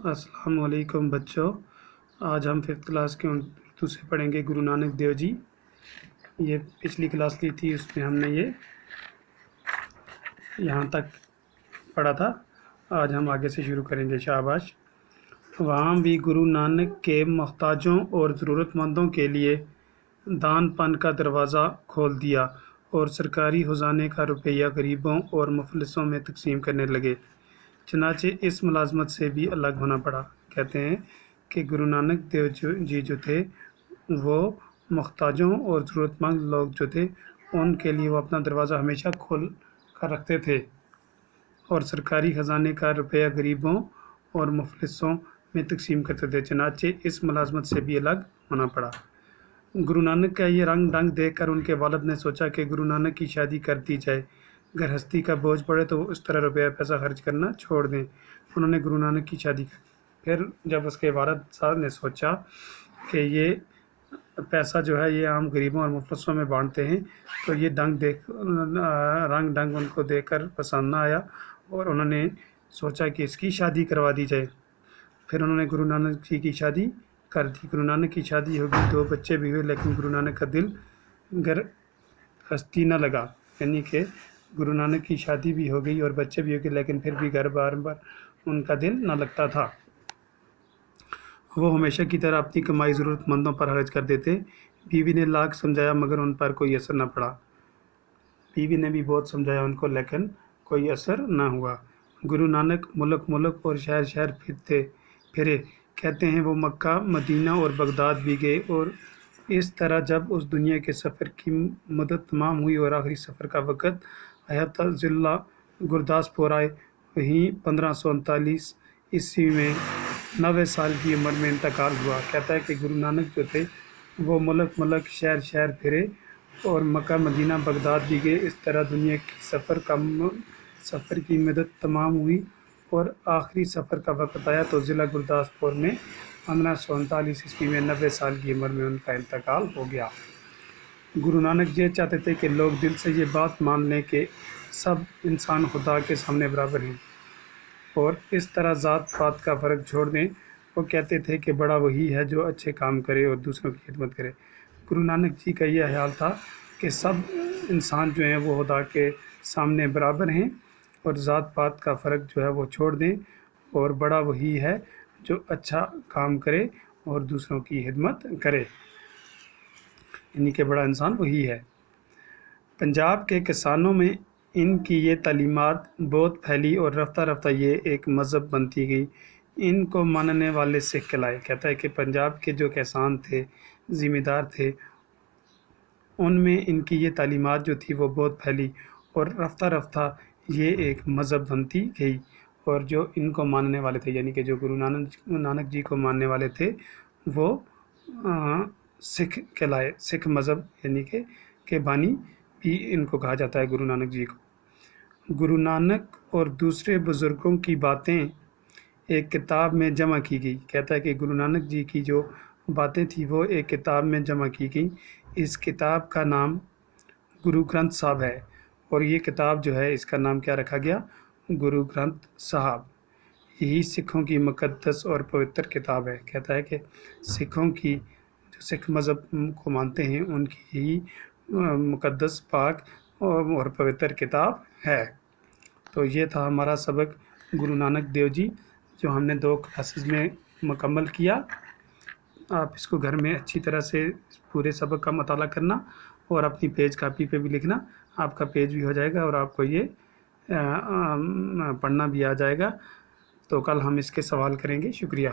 السلام علیکم بچوں، آج ہم 5th کلاس کے اردو سے پڑھیں گے گرو نانک دیو جی۔ یہ پچھلی کلاس لی تھی، اس میں ہم نے یہ یہاں تک پڑھا تھا۔ آج ہم آگے سے شروع کریں گے۔ شاباش۔ وہاں بھی گرو نانک کے محتاجوں اور ضرورت مندوں کے لیے دان پن کا دروازہ کھول دیا اور سرکاری خزانے کا روپیہ غریبوں اور مفلسوں میں تقسیم کرنے لگے۔ چنانچہ اس ملازمت سے بھی الگ ہونا پڑا۔ کہتے ہیں کہ گرو نانک دیو جی جو تھے وہ محتاجوں اور ضرورت مند لوگ جو تھے ان کے لیے وہ اپنا دروازہ ہمیشہ کھول کر رکھتے تھے اور سرکاری خزانے کا روپیہ غریبوں اور مفلسوں میں تقسیم کرتے تھے۔ چنانچہ اس ملازمت سے بھی الگ ہونا پڑا۔ گرو نانک کا یہ رنگ ڈھنگ دیکھ کر ان کے والد نے سوچا کہ گرو نانک کی شادی کر دی جائے، گرہستی کا بوجھ پڑے تو وہ اس طرح روپیہ پیسہ خرچ کرنا چھوڑ دیں۔ انہوں نے گرو نانک کی شادی کر دی۔ پھر جب اس کے والد صاحب نے سوچا کہ یہ پیسہ جو ہے یہ عام غریبوں اور مفلسوں میں بانٹتے ہیں تو یہ رنگ ڈنگ ان کو دیکھ کر پسند نہ آیا اور انہوں نے سوچا کہ اس کی شادی کروا دی جائے۔ پھر انہوں نے گرو نانک جی کی شادی کر دی۔ گرو نانک کی شادی ہوگی، 2 بچے بھی ہوئے، لیکن گرو نانک کا دل گرہستی نہ لگا، یعنی کہ گرو نانک کی شادی بھی ہو گئی اور بچے بھی ہو گئے، لیکن پھر بھی گھر بار ان کا دل نہ لگتا تھا۔ وہ ہمیشہ کی طرح اپنی کمائی ضرورت مندوں پر خرچ کر دیتے۔ بیوی نے لاکھ سمجھایا مگر ان پر کوئی اثر نہ پڑا۔ بیوی نے بھی بہت سمجھایا ان کو، لیکن کوئی اثر نہ ہوا۔ گرو نانک ملک ملک اور شہر شہر پھرے۔ کہتے ہیں وہ مکہ، مدینہ اور بغداد بھی گئے، اور اس طرح جب اس دنیا کے سفر کی مدت تمام ہوئی اور آخری سفر کا وقت آیا تو ضلع گرداسپور آئے۔ وہیں 1539 عیسوی میں 90 سال کی عمر میں انتقال ہوا۔ کہتا ہے کہ گرو نانک جو تھے وہ ملک ملک شہر شہر پھرے اور مکہ، مدینہ، بغداد بھی گئے۔ اس طرح دنیا کی سفر کی مدت تمام ہوئی اور آخری سفر کا وقت آیا تو ضلع گرداسپور میں 1539 عیسوی میں 90 سال کی عمر میں ان کا انتقال ہو گیا۔ گرو نانک یہ چاہتے تھے کہ لوگ دل سے یہ بات مان لیں کہ سب انسان خدا کے سامنے برابر ہیں اور اس طرح ذات پات کا فرق چھوڑ دیں۔ وہ کہتے تھے کہ بڑا وہی ہے جو اچھے کام کرے اور دوسروں کی خدمت کرے۔ گرو نانک جی کا یہ خیال تھا کہ سب انسان جو ہیں وہ خدا کے سامنے برابر ہیں اور ذات پات کا فرق جو ہے وہ چھوڑ دیں، اور بڑا وہی ہے جو اچھا کام کرے اور دوسروں کی خدمت کرے، یعنی کہ بڑا انسان وہی ہے۔ پنجاب کے کسانوں میں ان کی یہ تعلیمات بہت پھیلی اور رفتہ رفتہ یہ ایک مذہب بنتی گئی۔ ان کو ماننے والے سکھ کہلائے۔ کہتا ہے کہ پنجاب کے جو کسان تھے، ذمہ دار تھے، ان میں ان کی یہ تعلیمات جو تھی وہ بہت پھیلی اور رفتہ رفتہ یہ ایک مذہب بنتی گئی، اور جو ان کو ماننے والے تھے، یعنی کہ جو گرو نانک جی کو ماننے والے تھے وہ سکھ کہلائے۔ سکھ مذہب یعنی کہ بانی بھی ان کو کہا جاتا ہے گرو نانک جی کو۔ گرو نانک اور دوسرے بزرگوں کی باتیں ایک کتاب میں جمع کی گئی۔ کہتا ہے کہ گرو نانک جی کی جو باتیں تھیں وہ ایک کتاب میں جمع کی گئی۔ اس کتاب کا نام گرو گرنتھ صاحب ہے، اور یہ کتاب جو ہے اس کا نام کیا رکھا گیا؟ گرو گرنتھ صاحب۔ یہی سکھوں کی مقدس اور پوتر کتاب ہے۔ کہتا ہے کہ سکھوں کی جو سکھ مذہب کو مانتے ہیں ان کی یہی مقدس، پاک اور پوتر کتاب ہے۔ تو یہ تھا ہمارا سبق گرو نانک دیو جی جو ہم نے 2 کلاسز میں مکمل کیا۔ آپ اس کو گھر میں اچھی طرح سے پورے سبق کا مطالعہ کرنا اور اپنی پیج کاپی پہ بھی لکھنا، آپ کا پیج بھی ہو جائے گا اور آپ کو یہ پڑھنا بھی آ جائے گا۔ تو کل ہم اس کے سوال کریں گے۔ شکریہ۔